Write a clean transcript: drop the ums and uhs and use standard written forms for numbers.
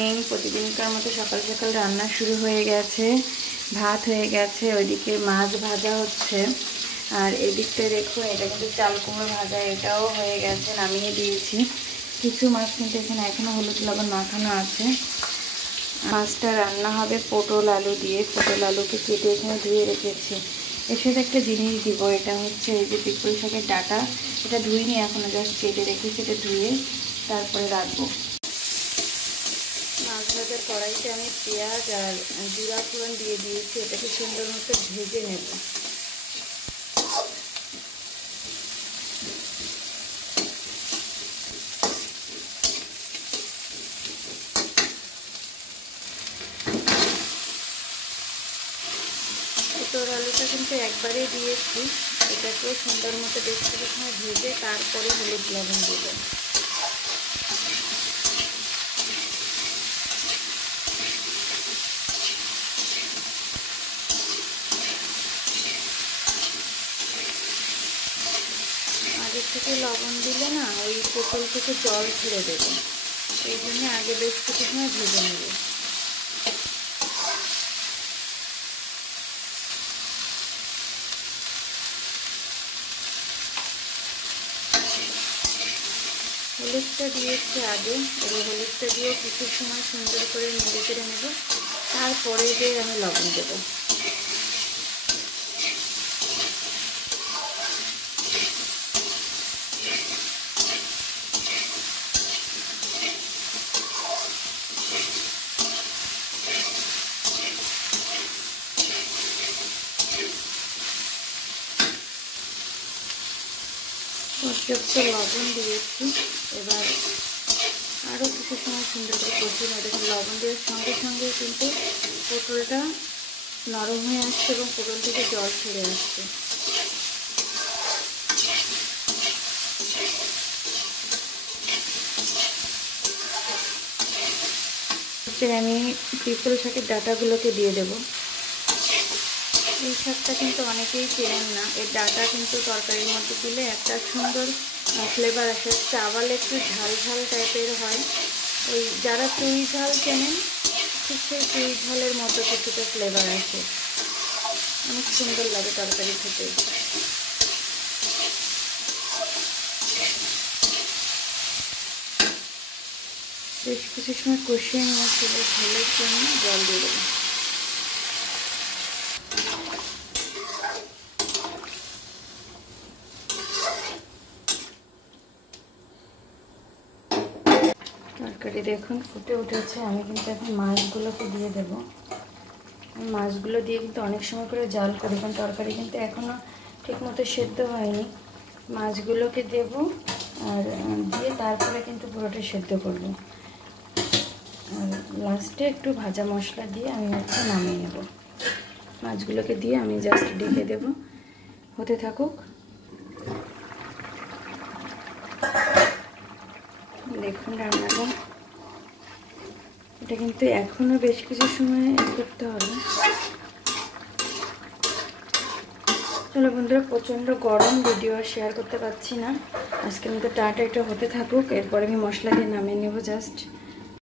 প্রতিদিনকার মতো সকাল সকাল রান্না শুরু হয়ে গেছে। ভাত হয়ে গেছে, ওইদিকে মাছ ভাজা হচ্ছে, আর এদিকটায় দেখুন এটা কিন্তু চাল কুমড়ো ভাজা, এটাও হয়ে গেছে, নামিয়ে দিয়েছি। কিছু মাছ কিন্তু এখানে এখনও হলুদ লবণ মাখানো আছে। মাছটা রান্না হবে পটল আলু দিয়ে। পটল আলুকে কেটে এখানে ধুয়ে রেখেছি। এর সাথে একটা জিনিস দিব, এটা হচ্ছে এই যে পিপল শাকের ডাঁটা, এটা ধুইনি এখনও, জাস্ট কেটে রেখেছি, এটা ধুয়ে তারপরে রাখবো। মাছ ভাজার কড়াইতে আমি পেঁয়াজ আর জিরা ফোড়ন দিয়ে দিয়েছি, এটাকে সুন্দর মতো ভেজে নেব। পটল আলুটা কিন্তু একবারেই দিয়েছি, এটাকেও সুন্দর মতো বেশ কিছু সময় ভেজে তারপরে হলুদ লবণ দেব। আগে থেকে লবণ দিলে না ওই পটল থেকে জল ছেড়ে দেবে, এই জন্য আগে বেশ কিছু সময় ভেজে নেব। হলুদটা দিয়েছি আগে, এবার হলুদটা দিয়ে কিছু সময় সুন্দর করে নেড়ে চেড়ে নেব, তারপরে যে আমি লবণ দেবো। পর্যাপ্ত লবণ দিয়েছি, এবার আরও কিছু সময় সুন্দর করে কষিয়ে নেব। দেখুন লবণ দেওয়ার সঙ্গে সঙ্গে কিন্তু পটলটা নরম হয়ে আসছে এবং পটল থেকে জল ছেড়ে আসছে। আমি পিপল শাকের ডাঁটাগুলোকে দিয়ে দেব। এই শাকটা কিন্তু অনেকেই চেনেন না, এর ডাঁটা কিন্তু তরকারির মধ্যে দিলে একটা সুন্দর ফ্লেভার আসে। চাওয়ালে একটু ঝাল ঝাল টাইপের হয়, ওই যারা চুই ঝাল চেনেন ঠিক সেই চুই ঝালের মতো কিছুটা ফ্লেভার আসে, অনেক সুন্দর লাগে তরকারি খেতে। বেশ কিছু সময় কষিয়ে নিয়ে চলে ঝোলের জন্য জল দিয়ে দেবো। তরকারি দেখুন ফুটে উঠেছে, আমি কিন্তু এখন মাছগুলোকে দিয়ে দেব। মাছগুলো দিয়ে কিন্তু অনেক সময় করে জাল করি, কারণ তরকারি কিন্তু এখনও ঠিকমতো সেদ্ধ হয়নি। মাছগুলোকে দেব আর দিয়ে তারপরে কিন্তু পুরোটা সেদ্ধ করব, আর লাস্টে একটু ভাজা মশলা দিয়ে আমি হচ্ছে নামিয়ে নেব। মাছগুলোকে দিয়ে আমি জাস্ট ঢেকে দেব, হতে থাকুক। দেখুন রান্নাটা, এটা কিন্তু এখনও বেশ কিছু সময় করতে হবে। চলো বন্ধুরা, প্রচণ্ড গরম, ভিডিও আর শেয়ার করতে পারছি না। আজকের মতো টাটা, এটা হতে থাকুক, এরপরে আমি মশলা দিয়ে নামিয়ে নেব জাস্ট।